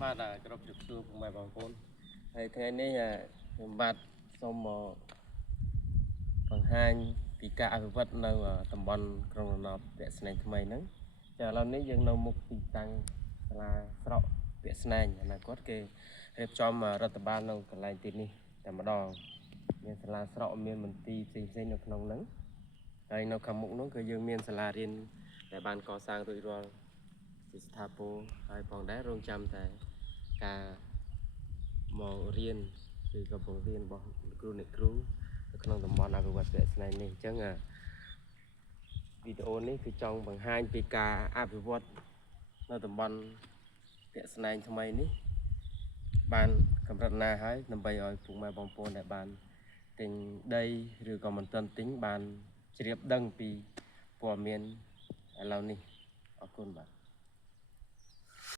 បាទគ្រប់ជម្រាបសួរពុកម៉ែបងប្អូនហើយថ្ងៃនេះខ្ញុំបាទសូមមកបង្ហាញពីការអភិវឌ្ឍនៅតំបន់ក្រុងរណបពាក់ស្នែងថ្មីហ្នឹងចាឥឡូវនេះយើងនៅមុខទីតាំងសាលាស្រកពាក់ស្នែងអនាគតគេរៀបចំរដ្ឋបាលនៅកន្លែងទីនេះតែម្ដងមានសាលាស្រកមានមន្ទីរផ្សេងៗនៅក្នុងហ្នឹងហើយនៅខាងមុខនោះគឺយើងមានសាលារៀនដែលបានកសាងរួចរាល់ជាស្ថាពរហើយផងដែររងចាំតែការមករៀនគឺកំពុងរៀនរបស់គ្រូអ្នកគ្រូនៅក្នុងតំបន់អភិវឌ្ឍពាក់ស្នែងនេះអញ្ចឹងវីដេអូនេះគឺចង់បង្ហាញពីការអភិវឌ្ឍនៅតំបន់ពាក់ស្នែងថ្មីនេះបានកម្រិតណាហើយដើម្បីឲ្យពុកម៉ែបងប្អូនដែលបានទិញដីឬក៏មិនទាន់ទិញបានជ្រាបដឹងពីព័ត៌មានឥឡូវនេះអរគុណបាទ